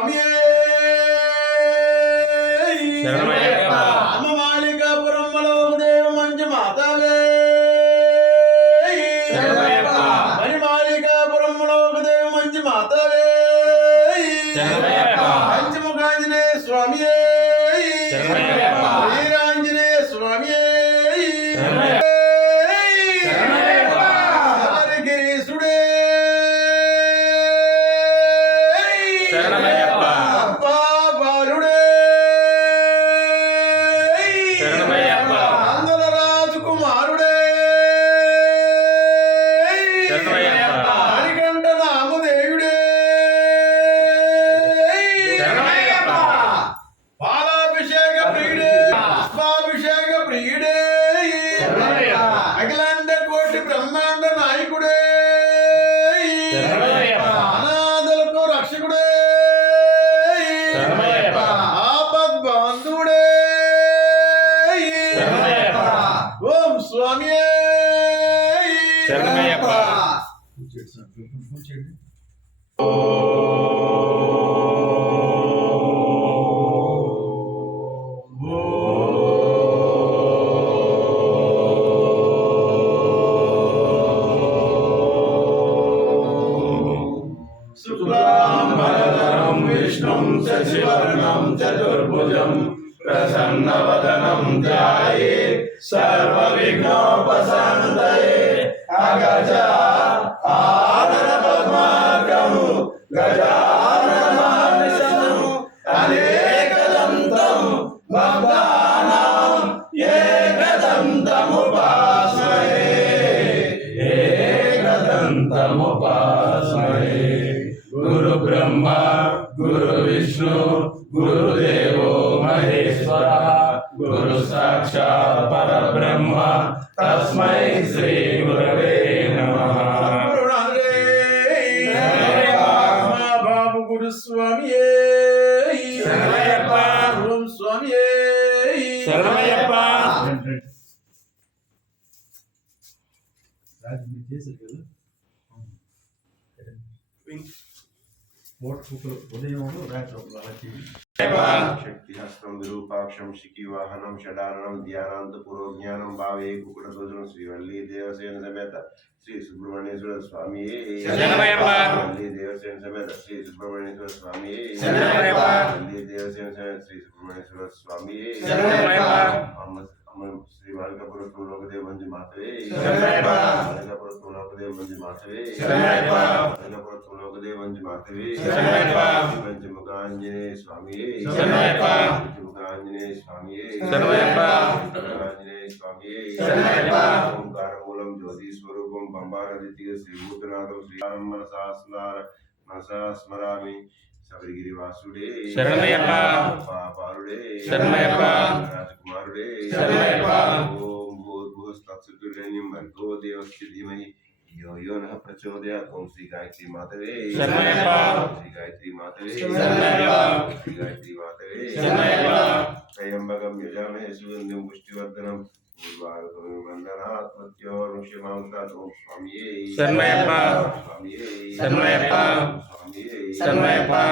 స్వామి అమ్మమాళికాపురమ్మలో దేవ మంచి మాతవే మణిమాళికాపురమ్మలో దేవ మంచి మాతవే పంచముఖాంజనేయ స్వామి వీరాంజనేయ స్వామి గిరీశుడే బాలుడే ఆంధ్ర రాజకుమారుడే హరికంఠ నామదేవుడే పాలాభిషేక ప్రియుడే పుష్పాభిషేక ప్రియుడే అఖిలాండ కోటి బ్రహ్మాండ నాయకుడే అనాథులకు రక్షకుడే ఆపద్ బాంధుడే ఓం స్వామి శుక్లాంబరధరం విష్ణుం శశివర్ణం చతుర్భుజం ప్రసన్నవదనం ధ్యాయేత్ సర్వవిఘ్నోపశాంతయే అగజా ఆనన పద్మార్గం గజాననమహర్నిశం అనేకదంతం భక్తానాం ఏకదంతముపాస్మహే ఏకదంతముపాస్మహే గురు బ్రహ్మ గురు విష్ణు గురుదేవో మహేశ్వర గురు సాక్షాత్ పరబ్రహ్మ తస్మై శ్రీ గురవే నమః. బాబు గురు స్వామి ఓం స్వామి శక్తిహస్తం విరూపాక్షం శిఖివాహనం షడాననం ధ్యానాంత పురోజ్ఞానం భావే కుకుటధ్వజం శ్రీవల్లీ దేవసేన సమేత శ్రీ సుబ్రహ్మణ్యేశ్వర స్వామి వల్లీ దేవసేన సమేత శ్రీ సుబ్రహ్మణ్యేశ్వర స్వామి వల్లీ దేవసేన సమేత శ్రీ సుబ్రహ్మణ్యేశ్వర స్వామి శ్రీ మాలికాపురం లోకదేవ మంజు మాతవే మాలికాపురం లోకదేవ మంజు మాతవే మాలికాపురం లోకదేవ మంజు మాతవే పంచముఖాంజనేయ స్వామి పంచముఖాంజనేయ స్వామి ఆంజనేయ స్వామి ఓంకారమూలం జ్యోతి స్వరూపం పంబానదిత్య శ్రీభూతనాథం శ్రీరామ మనసా స్మరామి శబరిగిరి వాసుడే పాపారుడే రాజకుమారుడే ఓం భూర్భువస్సత్సుతుర్యనిం భర్గో దేవస్య ధీమహి यो यो नः प्रचोदयात् ओम श्री गायत्री मातवे श्री गायत्री मातवे श्री गायत्री मातवे त्र्यंबकं यजामहे सुगन्धिं पुष्टिवर्धनं उर्वारुकं वन्दनात् मृत्योर्मुष्यमामृतात् ओम स्वामिये शरणमयप्पा स्वामिये शरणमयप्पा स्वामिये शरणमयप्पा